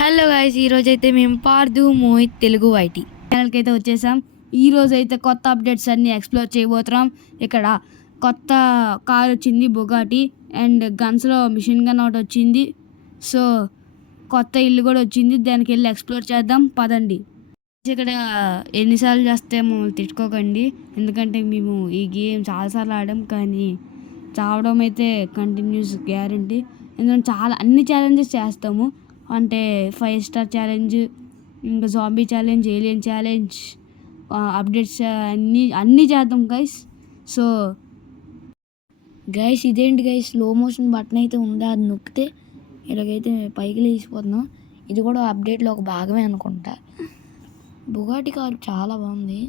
Hello guys, ఈరోజు అయితే మేము పార్దు మోహిత్ తెలుగు ఐటీ ఛానల్కి అయితే వచ్చేసాం. ఈరోజు అయితే కొత్త అప్డేట్స్ అన్నీ ఎక్స్ప్లోర్ చేయబోతున్నాం. ఇక్కడ కొత్త కార్ వచ్చింది బుగాటి, అండ్ గన్స్లో మిషన్ గన్ ఒకటి వచ్చింది. సో కొత్త ఇల్లు కూడా వచ్చింది, దానికి వెళ్ళి ఎక్స్ప్లోర్ చేద్దాం పదండి. ఇక్కడ ఎన్నిసార్లు చేస్తే మమ్మల్ని తిట్టుకోకండి, ఎందుకంటే మేము ఈ గేమ్ చాలాసార్లు ఆడాం, కానీ చావడం అయితే కంటిన్యూస్ గ్యారంటీ. ఎందుకంటే అన్ని ఛాలెంజెస్ చేస్తాము, అంటే 5 స్టార్ ఛాలెంజ్, ఇంకా zombie challenge, alien challenge, updates అన్నీ చేద్దాం గైస్. సో గైస్ ఇదేంటి గైస్, స్లో మోషన్ బటన్ అయితే ఉందా, అది నొక్కితే ఇలాగైతే పైకి లేచిపోతున్నాం. ఇది కూడా అప్డేట్లో ఒక భాగమే అనుకుంటా. బుగాటి కారు చాలా బాగుంది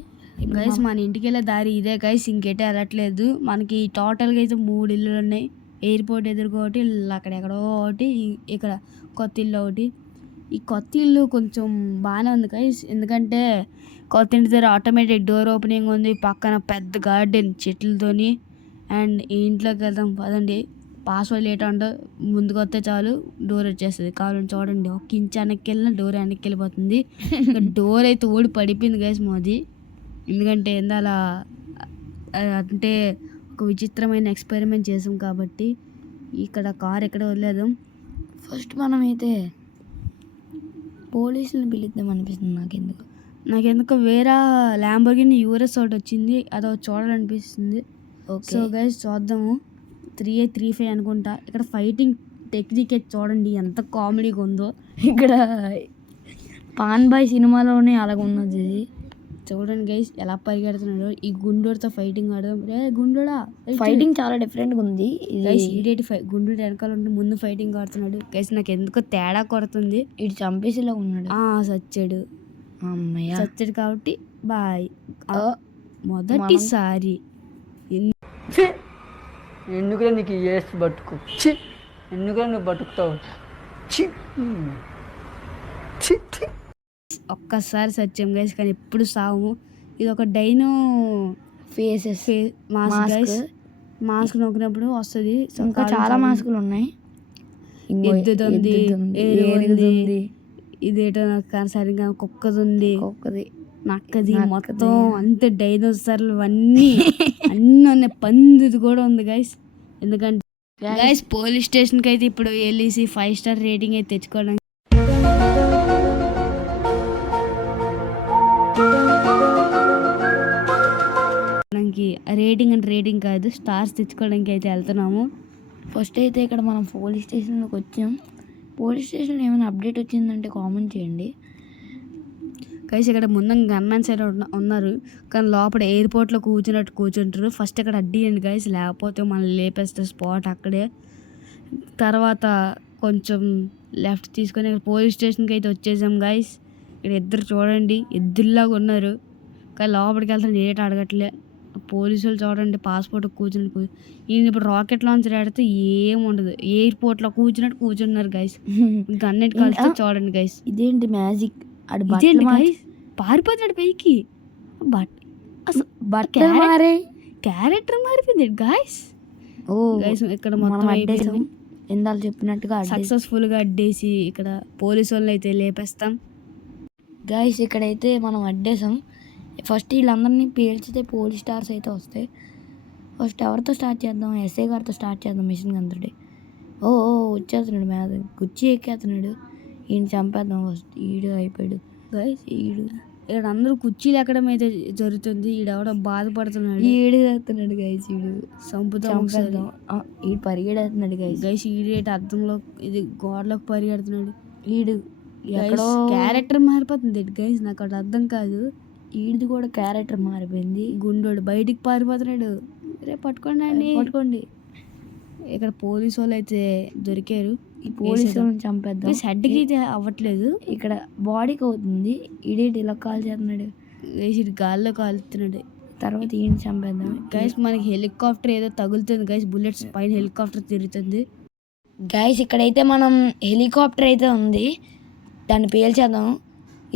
గైస్. మన ఇంటికి వెళ్ళే దారి ఇదే గైస్, ఇంకెటే వెళ్ళట్లేదు. మనకి టోటల్గా అయితే 3 ఇల్లులు ఉన్నాయి. ఎయిర్పోర్ట్ ఎదురుకోటి, అక్కడెక్కడో ఒకటి, ఇక్కడ కొత్త ఇల్లు ఒకటి. ఈ కొత్త ఇల్లు కొంచెం బాగానే ఉంది గైస్, ఎందుకంటే కొత్త ఇంటి దగ్గర ఆటోమేటిక్ డోర్ ఓపెనింగ్ ఉంది, పక్కన పెద్ద గార్డెన్ చెట్లతోని. అండ్ ఈ ఇంట్లోకి వెళ్దాం పదండి. పాస్వర్డ్ ఏంటంటే ముందుకు వస్తే చాలు డోర్ వచ్చేస్తుంది. కావాలని చూడండి, ఒక ఇంచ్ వెనక్కి వెళ్ళినా డోర్ వెనక్కి వెళ్ళిపోతుంది. డోర్ అయితే ఊడి పడిపోయింది గైస్ మాది, ఎందుకంటే అలా అంటే ఒక విచిత్రమైన ఎక్స్పెరిమెంట్ చేసాం కాబట్టి. ఇక్కడ కార్ ఎక్కడ వదిలేదాం. ఫస్ట్ మనమైతే పోలీసులను పిలుద్దాం అనిపిస్తుంది నాకెందుకు వేరే ల్యాంబోర్గిని యూరస్ ఒకటి వచ్చింది, అది చూడాలనిపిస్తుంది. సో గైస్ చూద్దాము. 3A35 అనుకుంటా. ఇక్కడ ఫైటింగ్ టెక్నిక్ అయితే చూడండి ఎంత కామెడీగా ఉందో. ఇక్కడ పాన్ బాయ్ సినిమాలోనే అలాగ ఉన్నది ఇది. చూడండి గైస్ ఎలా పరిగెడుతున్నాడు. ఈ గుండూరుతో ఫైటింగ్ ఆడదాం. రే గుండూడా, ఫైటింగ్ చాలా డిఫరెంట్గా ఉంది గైస్. గుండూరు వెనకాల ఉండి ముందు ఫైటింగ్ ఆడుతున్నాడు గైస్. నాకు ఎందుకో తేడా కొడుతుంది. ఇటు చంపేసిలో ఉన్నాడు. సచ్చాడు, అమ్మయ్య సచ్చాడు కాబట్టి బాయ్. మొదటిసారి ఎందుకురా నీకు వేసి బతుకు, ఎందుకురా నువ్వు బతుకుతావు. ఒక్కసారి సత్యం గైస్, కానీ ఎప్పుడు సాము. ఇది ఒక డైనో మాస్క్ గైస్. మాస్క్ నొక్కినప్పుడు వస్తుంది. ఇంకా చాలా మాస్కులు ఉన్నాయి. ఎద్దుతుంది, ఏనుగుంది, ఇదేటో నాకు సరిగ్గా కుక్కది ఉంది, నక్కది, మొత్తం అంతే డైనోసార్లు అన్నీ అన్నీ పందిది కూడా ఉంది గైస్. ఎందుకంటే గైస్ పోలీస్ స్టేషన్కి అయితే ఇప్పుడు వెళ్ళేసి 5 స్టార్ రేటింగ్ అయితే తెచ్చుకోవడానికి రేటింగ్ కాదు, స్టార్స్ తెచ్చుకోవడానికి అయితే వెళ్తున్నాము. ఫస్ట్ అయితే ఇక్కడ మనం పోలీస్ స్టేషన్లోకి వచ్చాం. పోలీస్ స్టేషన్ ఏమైనా అప్డేట్ వచ్చిందంటే కామెంట్ చేయండి గైస్. ఇక్కడ ముందు గన్మెన్ సైడ్ ఉన్నారు, కానీ లోపల ఎయిర్పోర్ట్లో కూర్చుంటారు. ఫస్ట్ ఇక్కడ అడ్డీయండి గైస్, లేకపోతే మనం లేపేస్తే స్పాట్ అక్కడే. తర్వాత కొంచెం లెఫ్ట్ తీసుకొని ఇక్కడ పోలీస్ స్టేషన్కి అయితే వచ్చేసాం గైస్. ఇక్కడ ఇద్దరు చూడండి, ఎద్దుల్లాగా ఉన్నారు, కానీ లోపలికి వెళ్తాను ఏట అడగట్లే. పోలీసులు చూడండి పాస్పోర్ట్ కూర్చుని. ఈయన ఇప్పుడు రాకెట్ లాంచర్ ఆడితే ఏముండదు, ఎయిర్పోర్ట్లో కూర్చున్నారు గైస్. గన్నెట్ కలిస్తే చూడండి గైస్. ఇదేంటి మ్యాజిక్, గైస్ పారిపోతాడు పైకి. క్యారెక్టర్ మారిపోయింది గైస్. గైస్ ఇక్కడ మొత్తం ఎందాలు చెప్పినట్టుగా సక్సెస్ఫుల్గా అడ్డేసి ఇక్కడ పోలీసు వాళ్ళని అయితే లేపేస్తాం గైస్. ఇక్కడైతే మనం అడ్డేసాం. ఫస్ట్ వీళ్ళందరినీ పేల్చితే పోలీస్ స్టార్స్ అయితే వస్తాయి. ఫస్ట్ ఎవరితో స్టార్ట్ చేద్దాం, ఎస్ఐ గారితో స్టార్ట్ చేద్దాం. మిషన్ గన్తోటి వచ్చేస్తున్నాడు, మీద కుర్చీ ఎక్కేస్తున్నాడు. ఈయన చంపేద్దాం ఫస్ట్. ఈడు అయిపోయాడు గైస్. ఇక్కడ అందరూ కుర్చీలు ఎక్కడం అయితే జరుగుతుంది. ఈడెవడో బాధపడుతున్నాడు, ఏడుతున్నాడు గైస్. చంపేద్దాం. ఈడు పరిగెడుతున్నాడు గైస్. ఈడేటి అర్థంలో ఇది గోడలోకి పరిగెడుతున్నాడు. ఈడు క్యారెక్టర్ మారిపోతుంది గైస్, నాకు అటు అర్థం కాదు. ఈడిది కూడా క్యారెక్టర్ మారిపోయింది. గుండోడు బయటికి పారిపోతున్నాడు. రే పట్టుకోండి. ఇక్కడ పోలీసు వాళ్ళు అయితే దొరికారు. ఈ పోలీసు వాళ్ళని చంపేద్దాం. హెడ్కి అయితే అవ్వట్లేదు, ఇక్కడ బాడీకి అవుతుంది. ఈడేటి ఇలా కాల్ చేస్తున్నాడు గైస్, ఇటు గాల్లో కాలుతున్నాడు. తర్వాత ఈయన చంపేద్దాం గైస్. మనకి హెలికాప్టర్ ఏదో తగులుతుంది గైస్, బుల్లెట్స్ పైన హెలికాప్టర్ తిరుగుతుంది గైస్. ఇక్కడైతే మనం హెలికాప్టర్ అయితే ఉంది, దాన్ని పేల్చేద్దాం.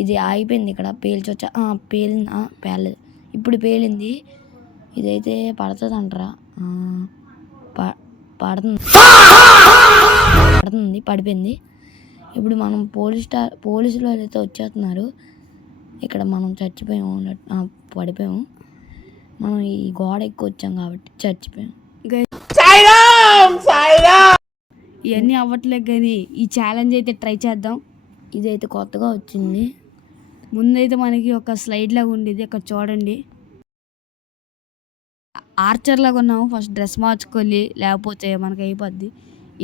ఇది ఆగిపోయింది, ఇక్కడ పేల్చొచ్చా, పేలేదు, ఇప్పుడు పేలింది. ఇదైతే పడుతుంది అంటారా, పడుతుంది, పడిపోయింది. ఇప్పుడు మనం పోలీసులు అయితే వచ్చేస్తున్నారు. ఇక్కడ మనం చచ్చిపోయాము పడిపోయాము. మనం ఈ గోడ ఎక్కువ వచ్చాం కాబట్టి చచ్చిపోయాం. ఇవన్నీ అవ్వట్లేదు కానీ ఈ ఛాలెంజ్ అయితే ట్రై చేద్దాం. ఇదైతే కొత్తగా వచ్చింది. ముందైతే మనకి ఒక స్లైడ్ లాగా ఉండేది, అక్కడ చూడండి ఆర్చర్ లాగా ఉన్నాము. ఫస్ట్ డ్రెస్ మార్చుకోవాలి, లేకపోతే మనకి అయిపోద్ది.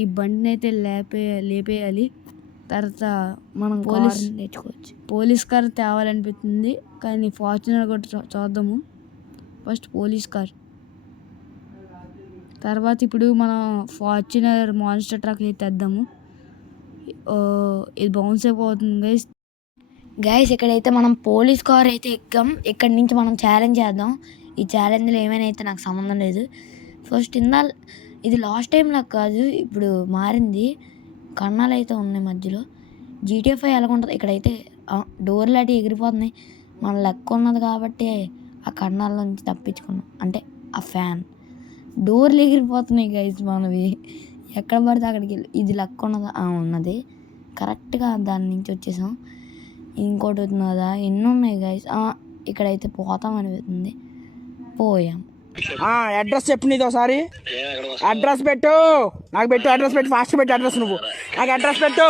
ఈ బండిని అయితే లేపేయాలి. తర్వాత మనం తెచ్చుకోవచ్చు. పోలీస్ కార్ తేవాలనిపిస్తుంది, కానీ ఫార్చునర్ కూడా చూద్దాము. ఫస్ట్ పోలీస్ కార్, తర్వాత ఇప్పుడు మనం ఫార్చునర్ మాన్స్టర్ ట్రక్ అయితే తెద్దాము. ఇది బౌన్స్ అయిపోతుంది గైస్. ఇక్కడైతే మనం పోలీస్ కార్ అయితే ఎక్కాం. ఇక్కడి నుంచి మనం ఛాలెంజ్ చేద్దాం. ఈ ఛాలెంజ్లో ఏమైనా అయితే నాకు సంబంధం లేదు. ఫస్ట్ ఇది లాస్ట్ టైం నాకు కాదు, ఇప్పుడు మారింది. కన్నాలు అయితే ఉన్నాయి మధ్యలో. GTA 5 ఎలా ఉంటుంది, ఇక్కడైతే డోర్లు అటు ఎగిరిపోతున్నాయి. మన లెక్క ఉన్నది కాబట్టి ఆ కన్నాల నుంచి తప్పించుకున్నాం. అంటే ఆ ఫ్యాన్ డోర్లు ఎగిరిపోతున్నాయి గైస్ మనవి. ఎక్కడ పడితే అక్కడికి వెళ్ళి ఇది లెక్క ఉన్నది కరెక్ట్గా దాని నుంచి వచ్చేసాం. ఇంకోటి అవుతున్నదా, ఎన్ని ఉన్నాయి గైస్. ఇక్కడైతే పోతాం అనిపిస్తుంది. పోయాం. అడ్రస్ చెప్పు నీది ఒకసారి. అడ్రస్ పెట్టు, నాకు పెట్టు. అడ్రస్ పెట్టు, ఫాస్ట్ పెట్టు అడ్రస్. నువ్వు నాకు అడ్రస్ పెట్టు.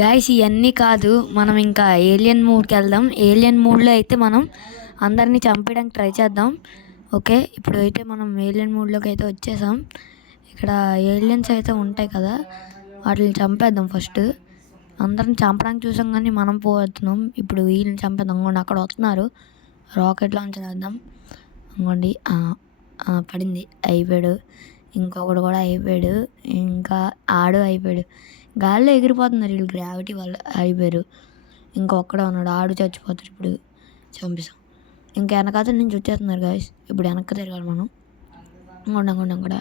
గైస్ ఇవన్నీ కాదు, మనం ఇంకా ఏలియన్ మూడ్కి వెళ్దాం. ఏలియన్ మూడ్లో అయితే మనం అందరినీ చంపడానికి ట్రై చేద్దాం. ఓకే, ఇప్పుడు అయితే మనం ఏలియన్ మూడ్లోకి అయితే వచ్చేసాం. ఇక్కడ ఏలియన్స్ అయితే ఉంటాయి కదా, వాటిని చంపేద్దాం. ఫస్ట్ అందరిని చంపడానికి చూసాం కానీ మనం పోతున్నాం. ఇప్పుడు వీళ్ళని చంపేద్దాం. అనుకోండి అక్కడ వస్తున్నారు, రాకెట్ లాంచ్ చేద్దాం. అనుకోండి పడింది, అయిపోయాడు. ఇంకొకడు కూడా అయిపోయాడు, ఇంకా ఆడు అయిపోయాడు. గాల్లో ఎగిరిపోతున్నారు వీళ్ళు, గ్రావిటీ వల్ల అయిపోయారు. ఇంకొక్కడే ఉన్నాడు, ఆడు చచ్చిపోతాడు. ఇప్పుడు చంపేసాం. ఇంకా వెనకాతల నుంచి వచ్చేస్తున్నారు గాయస్. ఇప్పుడు వెనక్కి తిరగాలి మనం. ఇంకోండి కూడా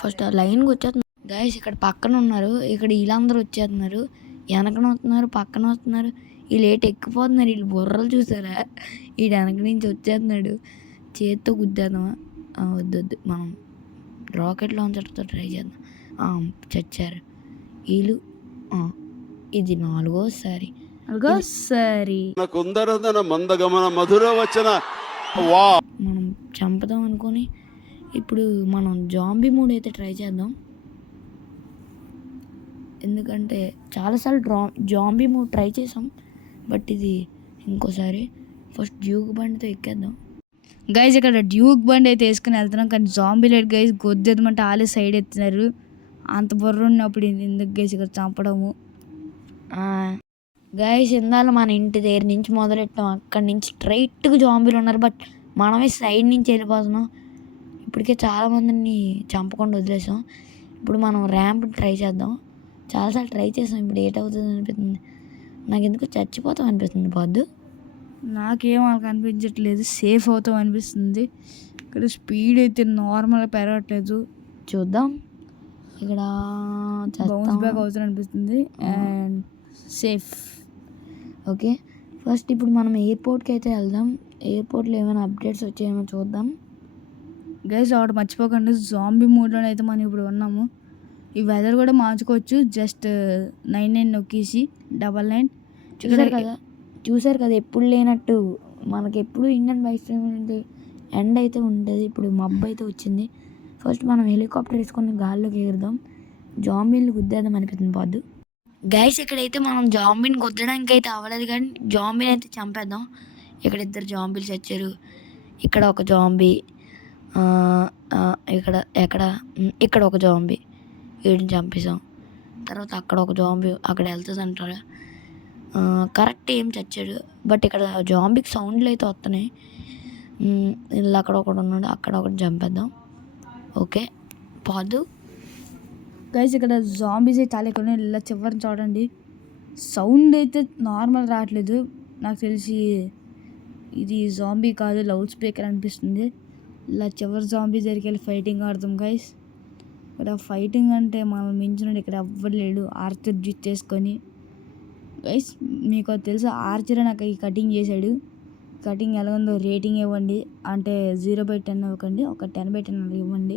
ఫస్ట్ లైన్కి వచ్చేస్తున్నారు గాయస్. ఇక్కడ పక్కన ఉన్నారు, ఇక్కడ వీళ్ళందరూ వచ్చేస్తున్నారు. వెనకన వస్తున్నారు, పక్కన వస్తున్నారు. వీళ్ళు ఏటి ఎక్కిపోతున్నారు, వీళ్ళు బుర్రలు చూసారా. వీడు వెనక నుంచి వచ్చేస్తున్నాడు. చేతితో గుద్దేద్దామా? వద్దు, మనం రాకెట్ లాంచర్తో ట్రై చేద్దాం. చచ్చారు వీళ్ళు. ఇది నాలుగోసారి. మనం చంపుదాం అనుకొని ఇప్పుడు మనం జాంబీ మూడ్ అయితే ట్రై చేద్దాం. ఎందుకంటే చాలాసార్లు జాంబీ మూడ్ ట్రై చేసాం, బట్ ఇది ఇంకోసారి. ఫస్ట్ డ్యూక్ బండితో ఎక్కేద్దాం గైజ్. ఇక్కడ డ్యూక్ బండి అయితే వేసుకుని వెళ్తున్నాం, కానీ జాంబీ లైట్ గైజ్ గొద్దేదమంటే వాళ్ళే సైడ్ ఎత్తున్నారు. అంత బుర్ర ఉన్నప్పుడు ఎందుకు గైజ్ ఇక్కడ చంపడము. గైస్ ఇందాక మన ఇంటి దగ్గర నుంచి మొదలెట్టాం, అక్కడి నుంచి స్ట్రైట్గా జాంబీలు ఉన్నారు, బట్ మనమే సైడ్ నుంచి వెళ్ళిపోతున్నాం. ఇప్పటికే చాలామందిని చంపకుండా వదిలేసాం. ఇప్పుడు మనం ర్యాంప్ ట్రై చేద్దాం. చాలాసార్లు ట్రై చేసాం, ఇప్పుడు ఏటవుతుంది అనిపిస్తుంది. నాకు ఎందుకు చచ్చిపోతాం అనిపిస్తుంది. పొద్దు నాకేం వాళ్ళకి అనిపించట్లేదు, సేఫ్ అవుతాం అనిపిస్తుంది. ఇక్కడ స్పీడ్ అయితే నార్మల్గా పెరగట్లేదు. చూద్దాం. ఇక్కడ బౌన్స్ బ్యాక్ అవుతుంది అనిపిస్తుంది అండ్ సేఫ్. ఓకే, ఫస్ట్ ఇప్పుడు మనం ఎయిర్పోర్ట్కి అయితే వెళ్దాం. ఎయిర్పోర్ట్లో ఏమైనా అప్డేట్స్ వచ్చాయేమో చూద్దాం. గైస్ ఒకటి మర్చిపోకండి, జాంబీ మూడ్లో అయితే మనం ఇప్పుడు ఉన్నాము. ఈ వెదర్ కూడా మార్చుకోవచ్చు. జస్ట్ 99 నొక్కేసి 99. చూసారు కదా ఎప్పుడు లేనట్టు మనకి ఎప్పుడు ఇండియన్ బైక్స్ ఎండ్ అయితే ఉంటుంది. ఇప్పుడు మబ్బు అయితే వచ్చింది. ఫస్ట్ మనం హెలికాప్టర్ వేసుకొని గాల్లోకి ఎగురుదాం. జాంబీని గుద్దేద్దాం అనిపిస్తుంది. పొద్దు గైస్ ఇక్కడైతే మనం జాంబీని గుద్దడానికి అయితే అవ్వలేదు, కానీ జాంబీని అయితే చంపేద్దాం. ఇక్కడ 2 జాంబీలు చచ్చారు. ఇక్కడ ఒక జాంబీ, ఇక్కడ ఒక జాంబీ, వీడిని చంపేసాం. తర్వాత అక్కడ ఒక జాంబీ అక్కడ వెళ్తుంది అంటారా, కరెక్ట్ ఏం చచ్చాడు. బట్ ఇక్కడ జాంబీకి సౌండ్లు అయితే వస్తున్నాయి. ఇల్లు అక్కడ ఒకటి ఉన్నాడు, అక్కడ ఒకటి చంపేద్దాం. ఓకే పాదు గైస్ ఇక్కడ జాంబీస్ అయితే చాలా ఎక్కువ. ఇలా చివరిని చూడండి, సౌండ్ అయితే నార్మల్ రావట్లేదు. నాకు తెలిసి ఇది జాంబీ కాదు, లౌడ్ స్పీకర్ అనిపిస్తుంది. ఇలా చివరి జాంబీ దగ్గరికి వెళ్ళి ఫైటింగ్ ఆడదాం గైస్. ఇక్కడ ఫైటింగ్ అంటే మనం మించినట్టు ఇక్కడ ఎవ్వలేడు. ఆర్చర్ జ్యూస్ చేసుకొని గైస్ మీకు తెలుసు, ఆర్చర్ నాకు ఈ కటింగ్ చేశాడు. కటింగ్ ఎలా ఉందో రేటింగ్ ఇవ్వండి. అంటే 0/10 ఇవ్వకండి, ఒక 10/10 ఇవ్వండి.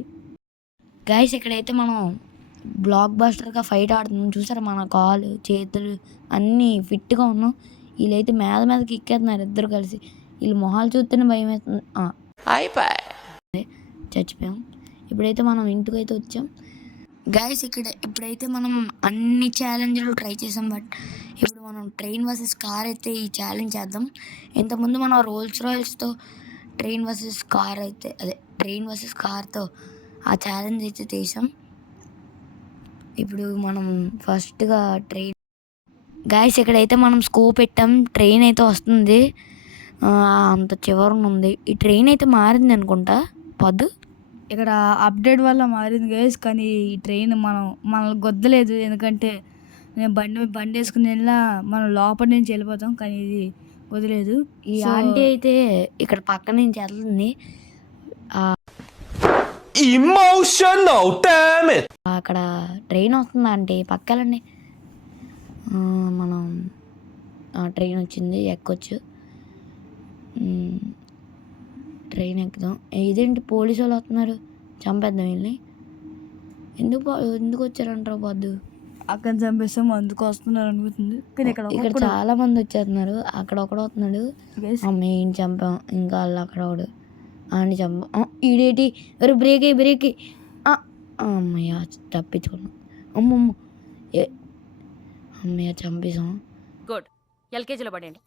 గైస్ ఇక్కడైతే మనం బ్లాక్ బస్టర్గా ఫైట్ ఆడుతున్నాం. చూసారా మన కాలు చేతులు అన్నీ ఫిట్గా ఉన్నాం. వీళ్ళైతే మీదకి ఎక్కేస్తున్నారు ఇద్దరు కలిసి. వీళ్ళు మొహాలు చూస్తేనే భయం వేస్తుంది. చచ్చిపోయాం. ఇప్పుడైతే మనం ఇంటికైతే వచ్చాం గైస్. ఇప్పుడైతే మనం అన్ని ఛాలెంజ్లు ట్రై చేసాం. బట్ ఇప్పుడు మనం ట్రైన్ వర్సెస్ కార్ అయితే ఈ ఛాలెంజ్ చేద్దాం. ఇంతకుముందు మనం రోల్స్ రాయల్స్తో ట్రైన్ వర్సెస్ కార్తో ఆ ఛాలెంజ్ అయితే చేసాం. ఇప్పుడు మనం ఫస్ట్గా ట్రైన్ గైస్ ఇక్కడైతే మనం స్కోప్ పెట్టాం. ట్రైన్ అయితే వస్తుంది, అంత చివరన ఉంది. ఈ ట్రైన్ అయితే మారింది అనుకుంటా పద్దు. ఇక్కడ అప్డేట్ వల్ల మారింది గైస్, కానీ ఈ ట్రైన్ మనల్ని గొద్దలేదు. ఎందుకంటే నేను బండి వేసుకుని వెళ్ళినా మనం లోపల నుంచి వెళ్ళిపోతాం, కానీ ఇది వదిలేదు. ఈ ఆంటీ అయితే ఇక్కడ పక్క నుంచి వెళ్తుంది. అక్కడ ట్రైన్ వస్తుంది ఆంటీ, పక్క వెళ్ళండి. మనం ట్రైన్ వచ్చింది, ఎక్కొచ్చు. ట్రైన్ ఎక్కుదాం. ఇదేంటి పోలీసు వాళ్ళు వస్తున్నారు, చంపేద్దాం వీళ్ళని. ఎందుకు వచ్చారంటారు పొద్దు? అక్కడ చంపేస్తాం అందుకు వస్తున్నారు అనిపిస్తుంది. కానీ ఇక్కడ చాలా మంది వచ్చేస్తున్నారు. అక్కడ ఒకడు వస్తున్నాడు, మెయిన్ చంపాం. ఇంకా వాళ్ళు అక్కడ వాడు ఆంటీ చంపాం. ఈడేటి బ్రేక్ అమ్మయ్య తప్పించుకున్నాం. అమ్మమ్మ అమ్మయ్య చంపేసాం. గుడ్, ఎల్కేజీలో పడండి.